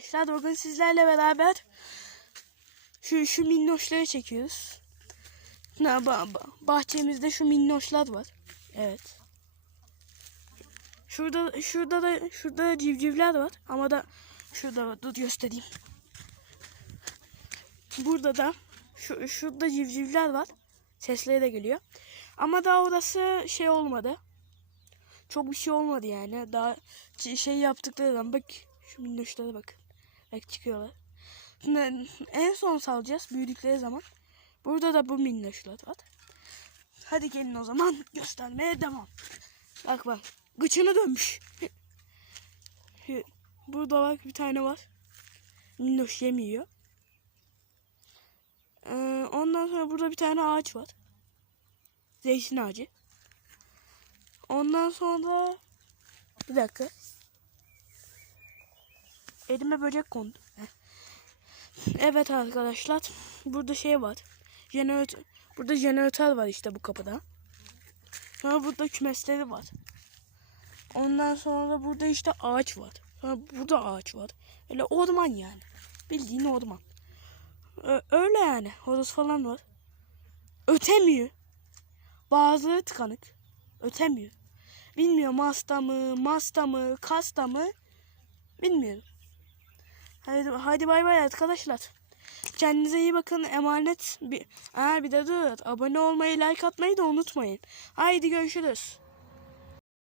Arkadaşlar bugün sizlerle beraber şu şu minnoşları çekiyoruz. Ne ba- ba- bahçemizde şu minnoşlar var. Evet. Şurada şurada da şurada da civcivler var ama da şurada var. Dur göstereyim. Burada da şu şurada civcivler var. Sesleri de geliyor. Ama daha orası şey olmadı. Çok bir şey olmadı yani. Daha şey yaptıkları zaman bak şu minnoşlara bak. Bak çıkıyorlar. Şimdi en son salacağız büyüdükleri zaman. Burada da bu minnoşlar var. Hadi gelin o zaman göstermeye devam. Bak bak. Gıçını dönmüş. Burada bak bir tane var. Minnoş yemiyor. Ee, ondan sonra burada bir tane ağaç var. Zeytin ağacı. Ondan sonra bir dakika. Elime böcek kondu. Evet arkadaşlar. Burada şey var. Jeneratör, burada jeneratör var işte bu kapıda. Sonra burada kümesleri var. Ondan sonra da burada işte ağaç var. Sonra burada ağaç var. Öyle orman yani. Bildiğin orman. Öyle yani. Horoz falan var. Ötemiyor. Bazıları tıkanık. Ötemiyor. Bilmiyorum hasta mı, masta mı, kasta mı bilmiyorum. Hadi, hadi bay bay arkadaşlar. Kendinize iyi bakın emanet. Bir, ha, bir de dur abone olmayı like atmayı da unutmayın. Haydi görüşürüz.